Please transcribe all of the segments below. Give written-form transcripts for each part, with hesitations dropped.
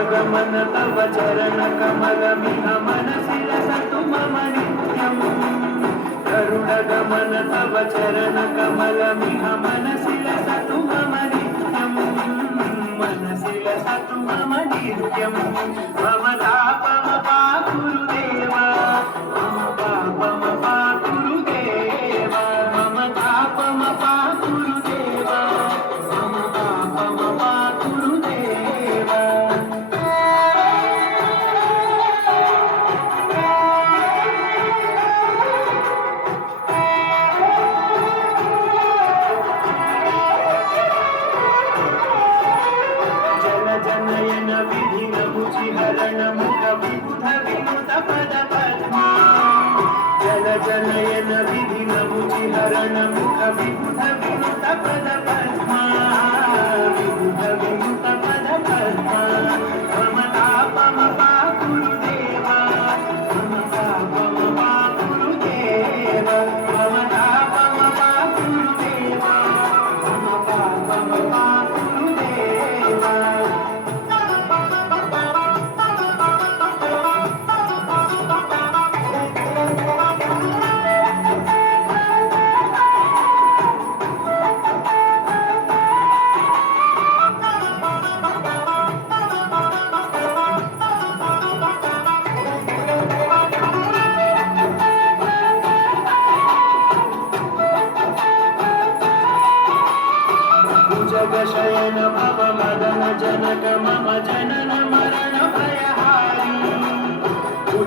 गरुडगमन तव चरणकमलमिह मनसि लसतु मम नित्यम् गरुडगमन तव चरणकमलमिह मनसि लसतु मम नित्यम् मनसि लसतु मम नित्यम् मम तापमपाकुरुदेव मम पापमपाकुरुदेव मम तापमपाकुरुदेव मम पापमपाकुरुदेव जनयन विधिन मुचिहरण मुख विबुध विनुत पद पद्मा जल जनयन विधिन मुचिहरण मुख विबुध विनुत पद पद्मा विबुध विनुत पद पद्मा मम तापमपाकुरुदेव मम तापमपाकुरुदेव मम तापमपाकुरुदेव मम पापमपाकुरुदेव जगशयन भव मदन जनक मम जनन मरण भयहारी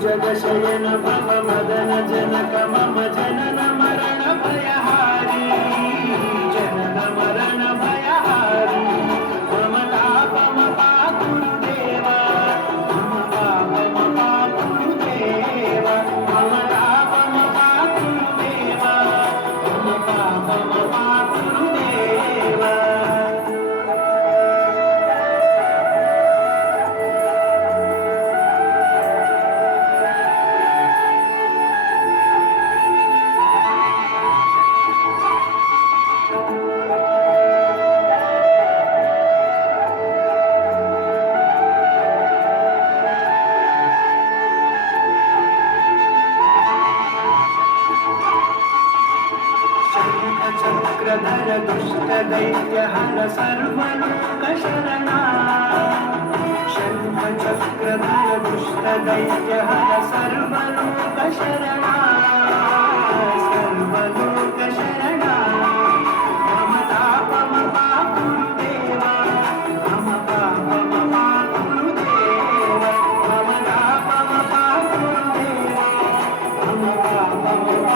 जगशयन भव मदन जनक मम जनन मरण भयहारी जनन मरण भयहारी मम तापमपाकुरुदेव मम पापमपाकुरुदेव मम तापमपाकुरुदेव मम पापमपाकुरुदेव चक्रधर दुष्ट दैत्य हर सर्वलोक शरणा शंख चक्रधर दुष्ट दैत्य हर सर्वलोक शरणा सर्वलोक शरणा मम तापमपाकुरुदेव मम पापमपाकुरुदेव मम तापमपाकुरुदेव मम पापमपाकुरुदेव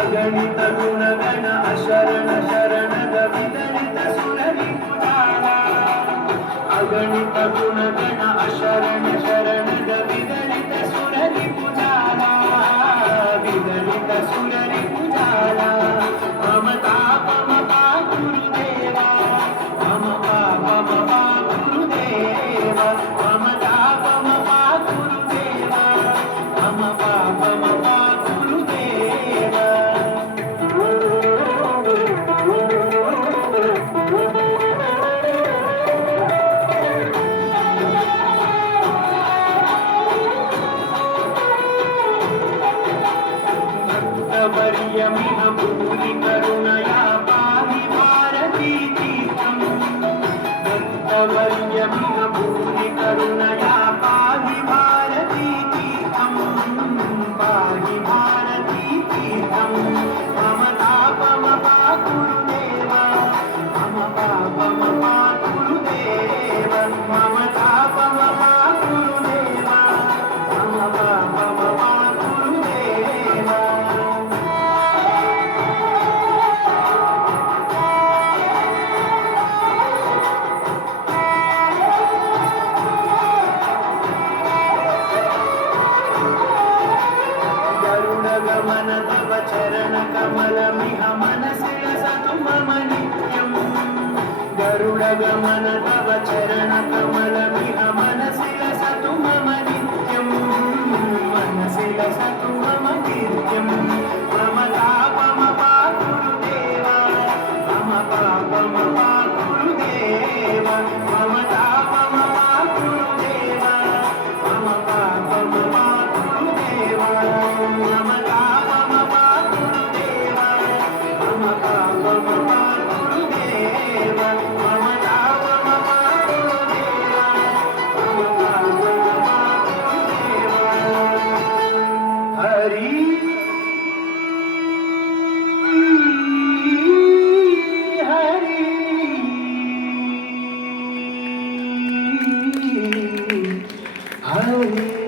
अगणित गुणगण अशरण शरण विदलित सुररिपुजाला अगणित गुणगण अशरण शरण विदलित सुररिपुजाला विदलित सुररिपुजाला मम तापमपाकुरुदेव मम पापमपाकुरुदेव मम तापमपाकुरुदेव मम पापमपाकुरुदेव भक्तवर्यमिह भूरि करुणया पाहि भारती तीर्थम् भक्तवर्यमिह भूरि करुणया पाहि भारती तीर्थम् पाहि भारती तीर्थम् मम तापमपाकुरुदेव मम पापमपाकुरुदेव मम तापमपाकुरुदेव मम पापमपाकुरुदेव चरणकमलमिह मनसि लसतु मम नित्यम् गरुडगमन तव चरणकमलमिह मनसि लसतु मम नित्यम् मनसि लसतु मम नित्यम् मम तापमपाकुरुदेवा मम पापमपाकुरुदेवा मम तापमपाकुरुदेवा मम पापमपाकुरुदेवा मम तापमपाकुरुदेवा मम पापमपाकुरुदेवा मम तापमपाकुरुदेवा मम पापमपाकुरुदेवा हरि हरि हरि